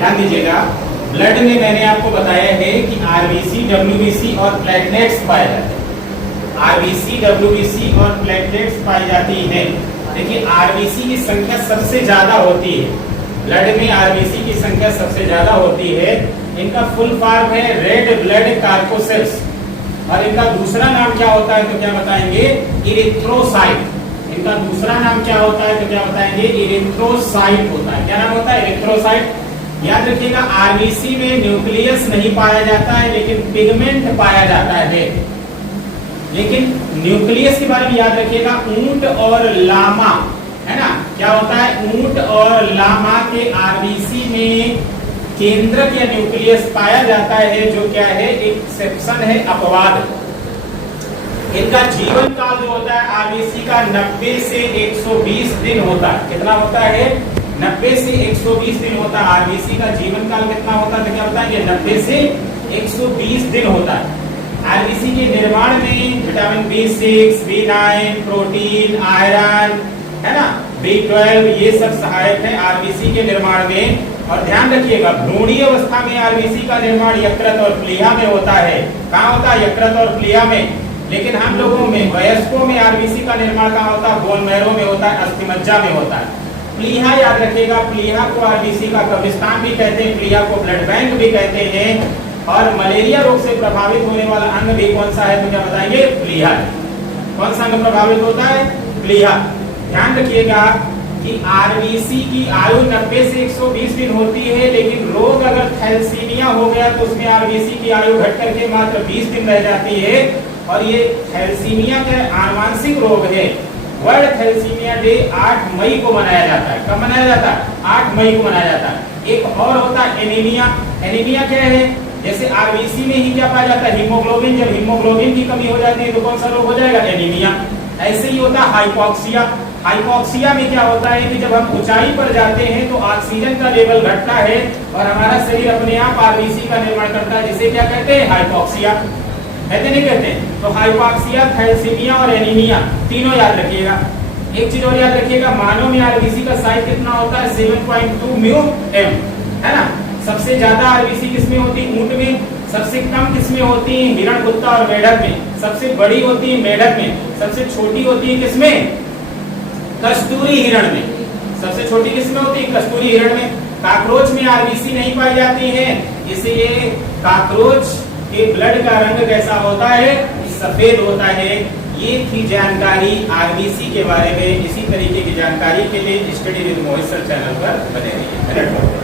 ध्यान दीजिएगा, ब्लड में मैंने आपको बताया है कि आरबीसी, डब्ल्यूबीसी और प्लेटलेट्स पाए जाते हैं। आरबीसी, डब्ल्यूबीसी और प्लेटलेट्स पाई जाती है। देखिए आरबीसी की संख्या सबसे ज्यादा होती है, ब्लड में आरबीसी की संख्या सबसे ज्यादा होती है। इनका फुल फॉर्म है रेड ब्लड कार्पोसेल्स, और इनका दूसरा नाम क्या होता है तो क्या बताएंगे, इरिथ्रोसाइट। इनका दूसरा नाम क्या होता है तो क्या बताएंगे, इरिथ्रोसाइट होता है। क्या नाम होता है, इरिथ्रोसाइट। याद रखिएगा आरबीसी में न्यूक्लियस नहीं पाया जाता है लेकिन पिगमेंट पाया जाता है। लेकिन न्यूक्लियस के बारे में याद रखिएगा, ऊंट और लामा, है ना, क्या होता है, ऊंट और लामा के आरबीसी में केंद्रक या न्यूक्लियस पाया जाता है, जो क्या है, एक्सेप्शन है, अपवाद। इनका जीवन काल जो होता है आरबीसी का 90 से 120 दिन होता है। कितना होता है, 90 से 120 दिन होता है। आरबीसी का जीवन काल कितना होता है तो क्या बताएंगे, 90 से 120 दिन होता है। आरबीसी के निर्माण में vitamin B6, B9, protein, iron, है ना, B12 ये सब सहायक है आरबीसी के निर्माण में। और ध्यान रखिएगा भ्रूणीय अवस्था में आरबीसी का निर्माण यकृत और प्लीहा में होता है। कहाँ होता है, यकृत और प्लीहा में। लेकिन हम लोगों में, वयस्कों में आरबीसी का निर्माण कहाँ होता है, बोन मैरो में होता है, अस्थिमज्जा में होता है। प्लीहा याद रखिएगा, प्लीहा को आरबीसी का कब्रिस्तान भी कहते हैं, प्लीहा को ब्लड बैंक भी कहते हैं। और मलेरिया रोग से प्रभावित होने वाला अंग भी कौन सा है तो क्या बताएंगे, प्लीहा। कौन सा अंग प्रभावित होता है, प्लीहा। ध्यान रखिएगा कि आरबीसी की आयु 90 से 120 दिन होती है, लेकिन रोग अगर थैलेसीमिया हो गया तो उसमें आरबीसी की आयु घट करके मात्र 20 दिन रह जाती है। और ये थैलेसीमिया का आनुवांशिक रोग है। वर्ल्ड थैलेसीमिया डे 8 मई को मनाया जाता है। कब मनाया जाता है, 8 मई को मनाया जाता है। एक और होता है एनीमिया। एनीमिया क्या है, जैसे आरबीसी में ही क्या पाया जाता है, हीमोग्लोबिन। जब हीमोग्लोबिन की कमी हो जाती है तो कौन सा रोग हो जाएगा, एनीमिया। ऐसे ही होता है हाइपोक्सिया। हाइपोक्सिया में क्या होता है कि जब हम ऊंचाई पर जाते हैं तो ऑक्सीजन का लेवल घटता है और हमारा शरीर अपने आप आरबीसी का निर्माण करता है, जिसे क्या कहते हैं, हाइपोक्सिया। कहते नहीं कहते, तो हाइपोक्सिया, थैलेसीमिया और एनीमिया तीनों याद रखिएगा। एक चीज और याद रखिएगा, मानव में आरबीसी का साइज कितना होता है, 7.2 म्यू एम, है ना। सबसे ज्यादा आरबीसी किसमें होती है, ऊंट में। सबसे कम किसमें होती है, हिरण, कुत्ता और मेढक में। सबसे बड़ी होती है मेढक में। सबसे छोटी होती है किसमें, कस्तूरी हिरण में। सबसे छोटी किसमें होती है, कस्तूरी हिरण में। काकरोच में आरबीसी नहीं पाई जाती है, इसलिए काकरोच के ब्लड का रंग कैसा होता है, सफेद होता है। ये थी जानकारी आरबीसी के बारे में। इसी तरीके की जानकारी के लिए study with Mohit sir channel पर बने रहिए।